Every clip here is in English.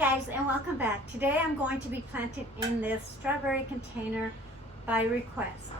guys, and welcome back. Today I'm going to be planting in this strawberry container by request.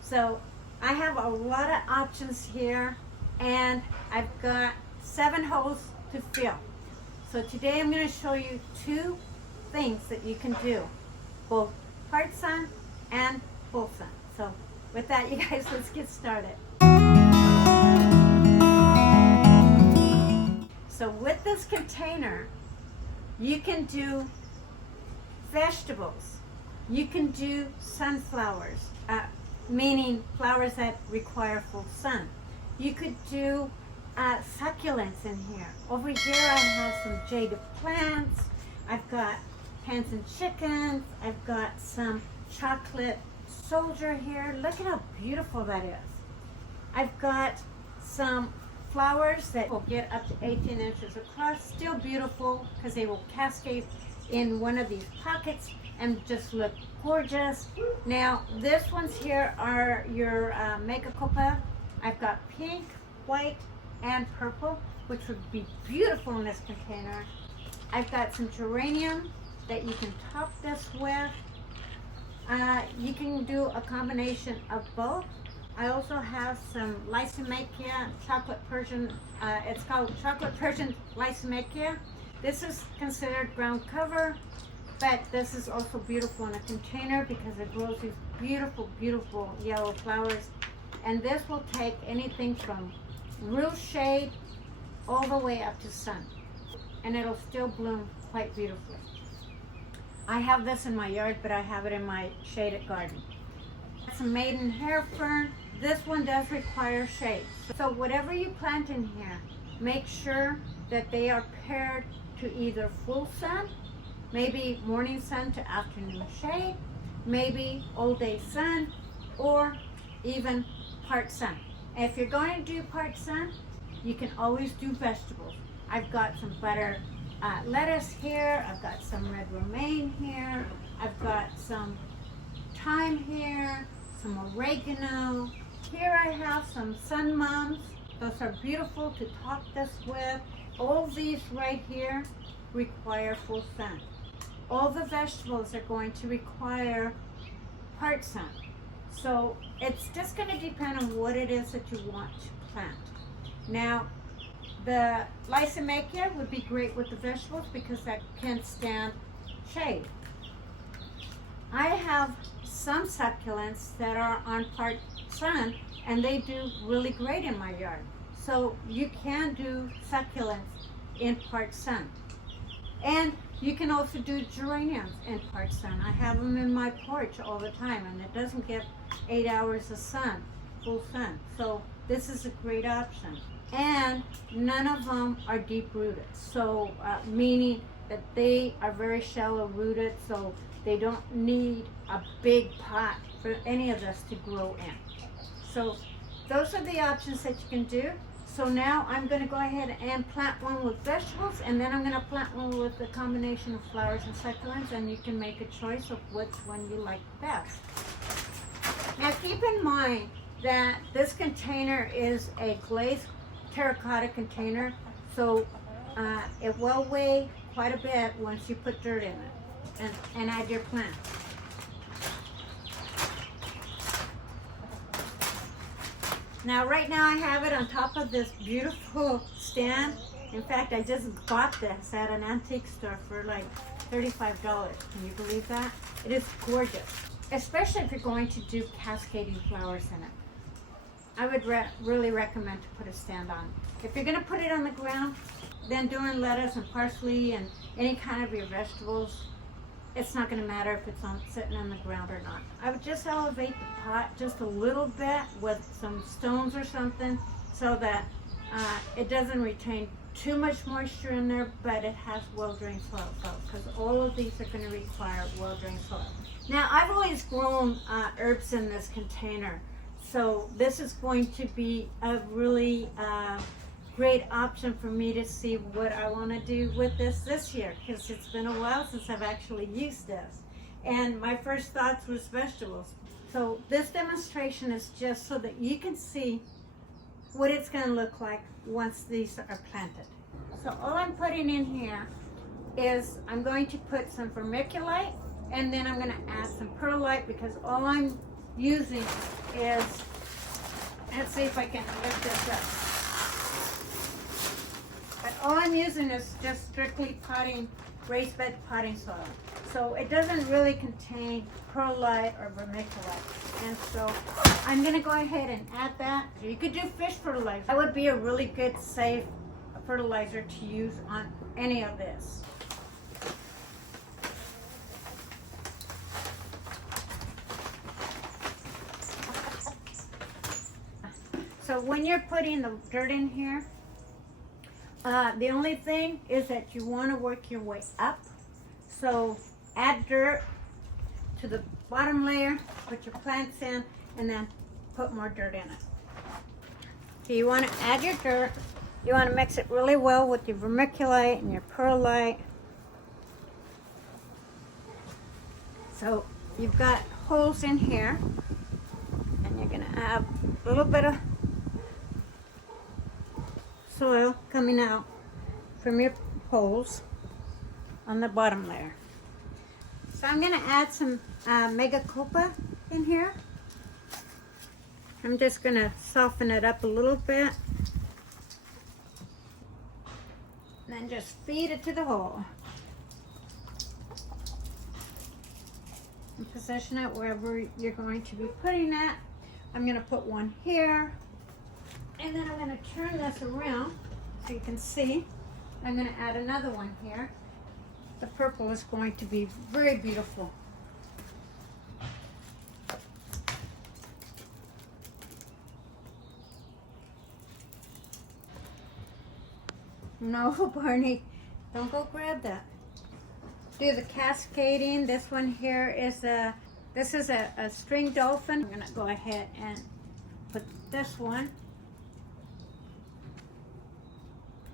So I have a lot of options here and I've got 7 holes to fill. So today I'm going to show you 2 things that you can do, both part sun and full sun. So with that, you guys, let's get started. So with this container, you can do vegetables, you can do sunflowers, meaning flowers that require full sun. You could do succulents in here. Over here I have some jaded plants, I've got hens and chickens, I've got some chocolate soldier here. Look at how beautiful that is. I've got some flowers that will get up to 18 inches across, still beautiful because they will cascade in one of these pockets and just look gorgeous. Now this ones here are your Makeover. I've got pink, white, and purple, which would be beautiful in this container. I've got some geranium that you can top this with. You can do a combination of both. I also have some Lysimachia, chocolate Persian, it's called chocolate Persian Lysimachia. This is considered ground cover, but this is also beautiful in a container because it grows these beautiful, beautiful yellow flowers. And this will take anything from real shade all the way up to sun. And it'll still bloom quite beautifully. I have this in my yard, but I have it in my shaded garden. Some maiden hair fern. This one does require shade. So whatever you plant in here, make sure that they are paired to either full sun, maybe morning sun to afternoon shade, maybe all day sun, or even part sun. And if you're going to do part sun, you can always do vegetables. I've got some butter lettuce here, I've got some red romaine here, I've got some thyme here, some oregano. Here I have some sun mums. Those are beautiful to top this with. All these right here require full sun. All the vegetables are going to require part sun. So it's just going to depend on what it is that you want to plant. Now, the Lysimachia would be great with the vegetables because that can stand shade. I have some succulents that are on part sun and they do really great in my yard. So you can do succulents in part sun. And you can also do geraniums in part sun. I have them in my porch all the time and it doesn't get 8 hours of sun, full sun. So this is a great option. And none of them are deep rooted. So meaning that they are very shallow rooted, so they don't need a big pot for any of this to grow in. So those are the options that you can do. So now I'm going to go ahead and plant one with vegetables, and then I'm going to plant one with a combination of flowers and succulents, and you can make a choice of which one you like best. Now keep in mind that this container is a glazed terracotta container, so it will weigh quite a bit once you put dirt in it and add your plant. Now right now I have it on top of this beautiful stand. In fact, I just bought this at an antique store for like $35. Can you believe that? It is gorgeous, especially if you're going to do cascading flowers in it. I would really recommend to put a stand on. If you're going to put it on the ground, then doing lettuce and parsley and any kind of your vegetables, it's not going to matter if it's sitting on the ground or not. I would just elevate the pot just a little bit with some stones or something so that it doesn't retain too much moisture in there, but it has well-drained soil, because all of these are going to require well-drained soil. Now, I've always grown herbs in this container, so this is going to be a really great option for me to see what I want to do with this year, because it's been a while since I've actually used this. And my first thoughts was vegetables. So this demonstration is just so that you can see what it's going to look like once these are planted. So all I'm putting in here is I'm going to put some vermiculite, and then I'm going to add some perlite, because all I'm using is, let's see if I can lift this up. But all I'm using is just strictly raised bed potting soil. So it doesn't really contain perlite or vermiculite. And so I'm going to go ahead and add that. You could do fish fertilizer. That would be a really good, safe fertilizer to use on any of this. So when you're putting the dirt in here, the only thing is that you want to work your way up. So add dirt to the bottom layer, put your plants in, and then put more dirt in it. So you want to add your dirt. You want to mix it really well with your vermiculite and your perlite. So you've got holes in here, and you're going to have a little bit of soil coming out from your holes on the bottom layer. So I'm going to add some Makeover in here. I'm just going to soften it up a little bit. And then just feed it to the hole. And position it wherever you're going to be putting it. I'm going to put one here. And then I'm going to turn this around so you can see. I'm going to add another one here. The purple is going to be very beautiful. No, Barney, don't go grab that. Do the cascading. This one here is a string dolphin. I'm gonna go ahead and put this one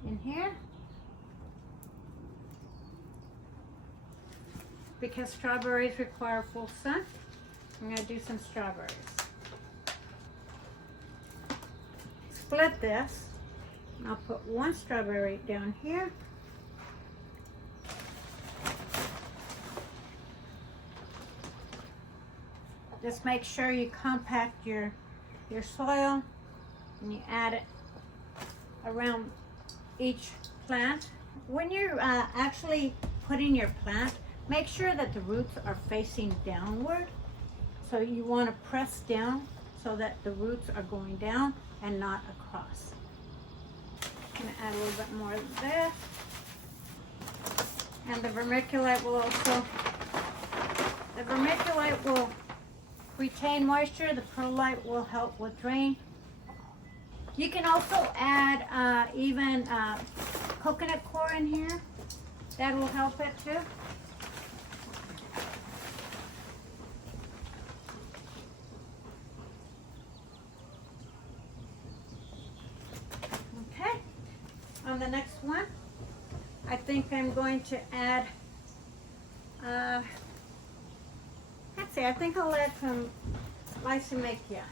in here, because strawberries require full sun. I'm gonna do some strawberries. Split this. I'll put one strawberry down here. Just make sure you compact your soil, and you add it around each plant. When you're actually putting your plant, make sure that the roots are facing downward. So you want to press down so that the roots are going down and not across. I'm going to add a little bit more of this. And the vermiculite will retain moisture. The perlite will help with drain. You can also add even coconut coir in here. That will help it too. Okay. On the next one, I think I'm going to add, let's see, I think I'll add some Lysimachia.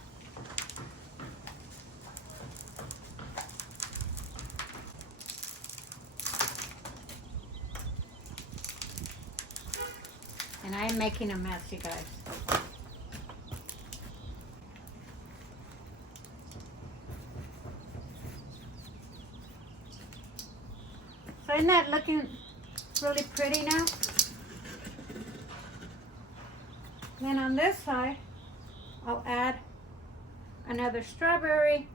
And I'm making a mess, you guys. So isn't that looking really pretty now? Then on this side, I'll add another strawberry.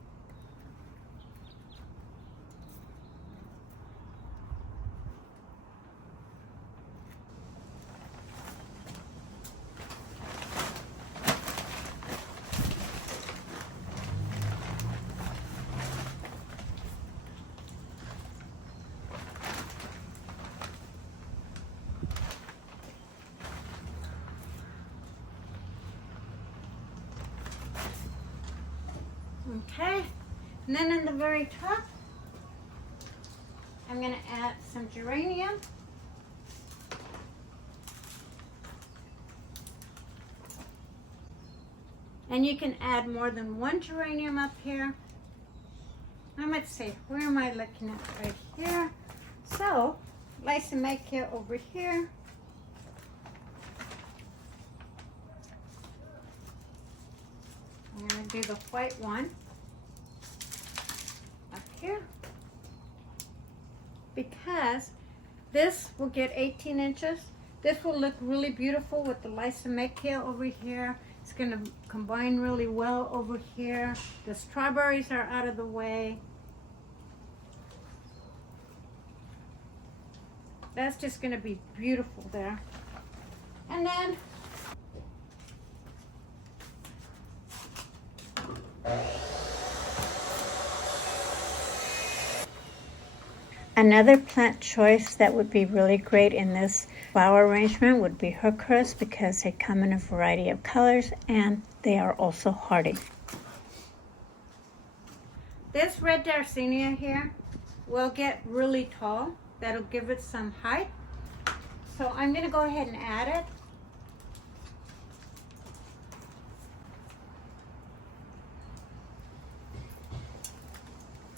Okay, and then in the very top, I'm going to add some geranium. And you can add more than one geranium up here. Let's see, where am I looking at? Right here. So, Lysimachia over here. I'm going to do the white one up here, because this will get 18 inches. This will look really beautiful with the Lysimachia over here. It's going to combine really well over here. The strawberries are out of the way. That's just going to be beautiful there. And then another plant choice that would be really great in this flower arrangement would be heucheras, because they come in a variety of colors and they are also hardy. This red Darcinia here will get really tall. That'll give it some height. So I'm going to go ahead and add it.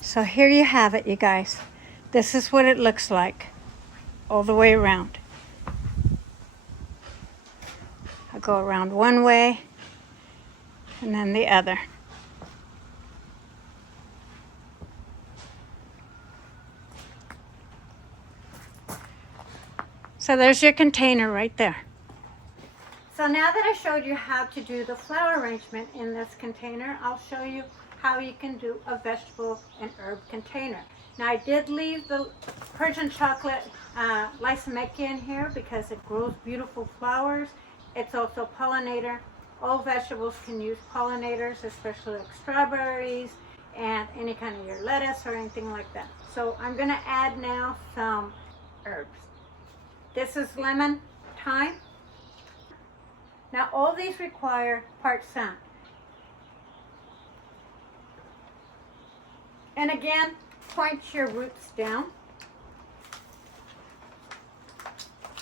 So here you have it, you guys. This is what it looks like all the way around. I'll go around one way and then the other. So there's your container right there. So now that I showed you how to do the flower arrangement in this container, I'll show you how you can do a vegetable and herb container. Now I did leave the Persian chocolate Lysimachia in here because it grows beautiful flowers. It's also a pollinator. All vegetables can use pollinators, especially like strawberries and any kind of your lettuce or anything like that. So I'm going to add now some herbs. This is lemon, thyme. Now all these require part sun. And again, point your roots down.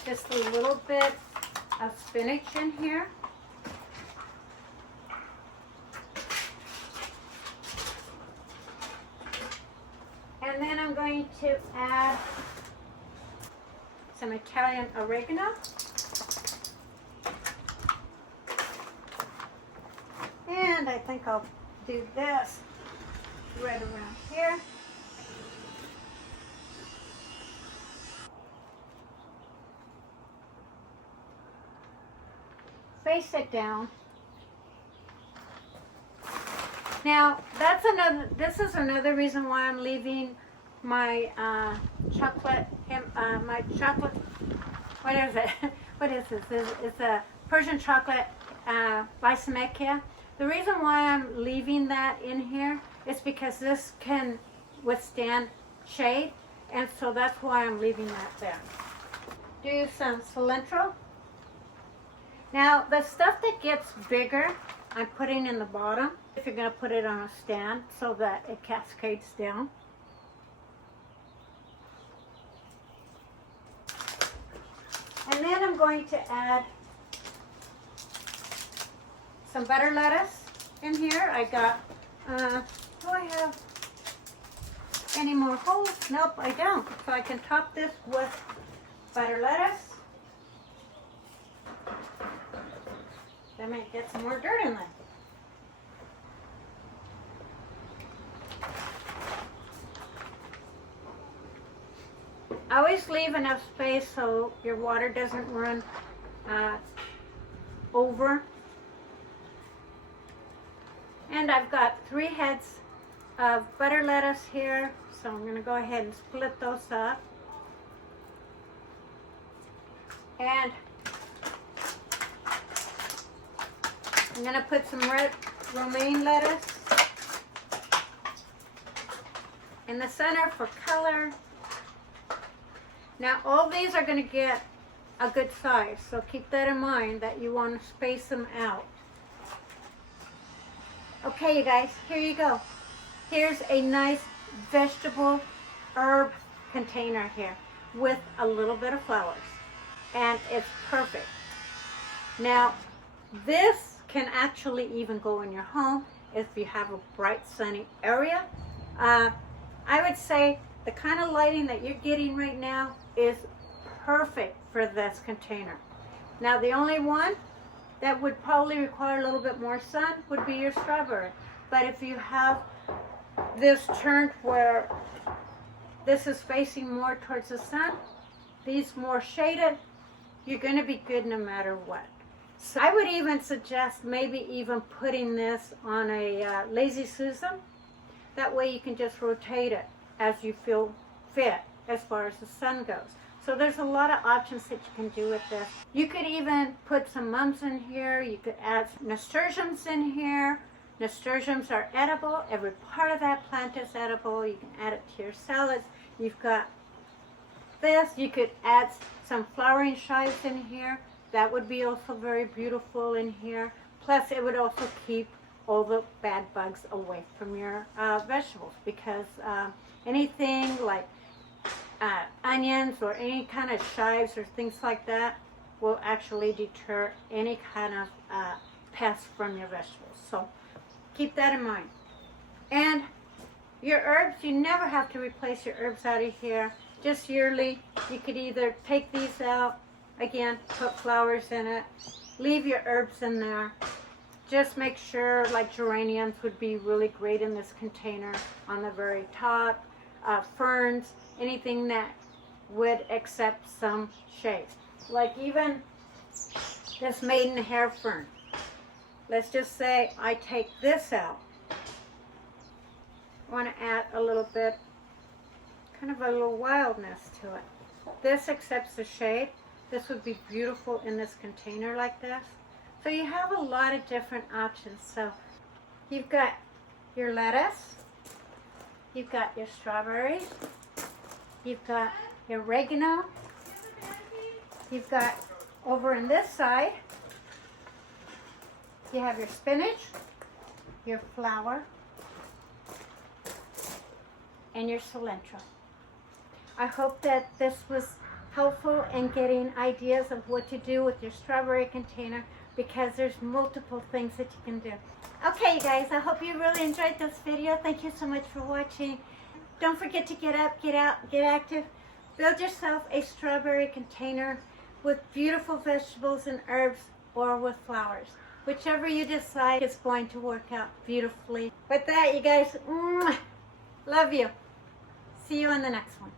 Just a little bit of spinach in here. And then I'm going to add some Italian oregano. And I think I'll do this right around here. Face it down. Now this is another reason why I'm leaving my chocolate, what is it? What is this? It's a Persian chocolate Lysimachia. The reason why I'm leaving that in here is because this can withstand shade, and so that's why I'm leaving that there. Do some cilantro. Now the stuff that gets bigger, I'm putting in the bottom if you're going to put it on a stand so that it cascades down. And then I'm going to add some butter lettuce in here. I got, do I have any more holes? Nope, I don't. So I can top this with butter lettuce. That might get some more dirt in there. Always leave enough space so your water doesn't run over. And I've got 3 heads of butter lettuce here, so I'm going to go ahead and split those up. And I'm going to put some red romaine lettuce in the center for color. Now all these are going to get a good size, so keep that in mind that you want to space them out. Okay, you guys, here you go. Here's a nice vegetable herb container here with a little bit of flowers, and it's perfect. Now this can actually even go in your home if you have a bright sunny area. I would say the kind of lighting that you're getting right now is perfect for this container. Now the only one that would probably require a little bit more sun would be your strawberry. But if you have this turned where this is facing more towards the sun, these more shaded, you're going to be good no matter what. So I would even suggest maybe even putting this on a Lazy Susan. That way you can just rotate it as you feel fit as far as the sun goes. So there's a lot of options that you can do with this. You could even put some mums in here. You could add nasturtiums in here. Nasturtiums are edible. Every part of that plant is edible. You can add it to your salads. You've got this. You could add some flowering chives in here. That would be also very beautiful in here. Plus it would also keep all the bad bugs away from your vegetables, because anything like onions or any kind of chives or things like that will actually deter any kind of pests from your vegetables. So keep that in mind. And your herbs, you never have to replace your herbs out of here. Just yearly, you could either take these out, again, put flowers in it, leave your herbs in there. Just make sure, like geraniums would be really great in this container on the very top. Ferns, anything that would accept some shade. Like even this maidenhair fern. Let's just say I take this out. I want to add a little bit, kind of a little wildness to it. This accepts the shade. This would be beautiful in this container like this. So you have a lot of different options. So you've got your lettuce, you've got your strawberries, you've got your oregano, you've got over on this side, you have your spinach, your flower, and your cilantro. I hope that this was helpful in getting ideas of what to do with your strawberry container, because there's multiple things that you can do. Okay, you guys, I hope you really enjoyed this video. Thank you so much for watching. Don't forget to get up, get out, get active. Build yourself a strawberry container with beautiful vegetables and herbs, or with flowers. Whichever you decide is going to work out beautifully. With that, you guys, love you. See you in the next one.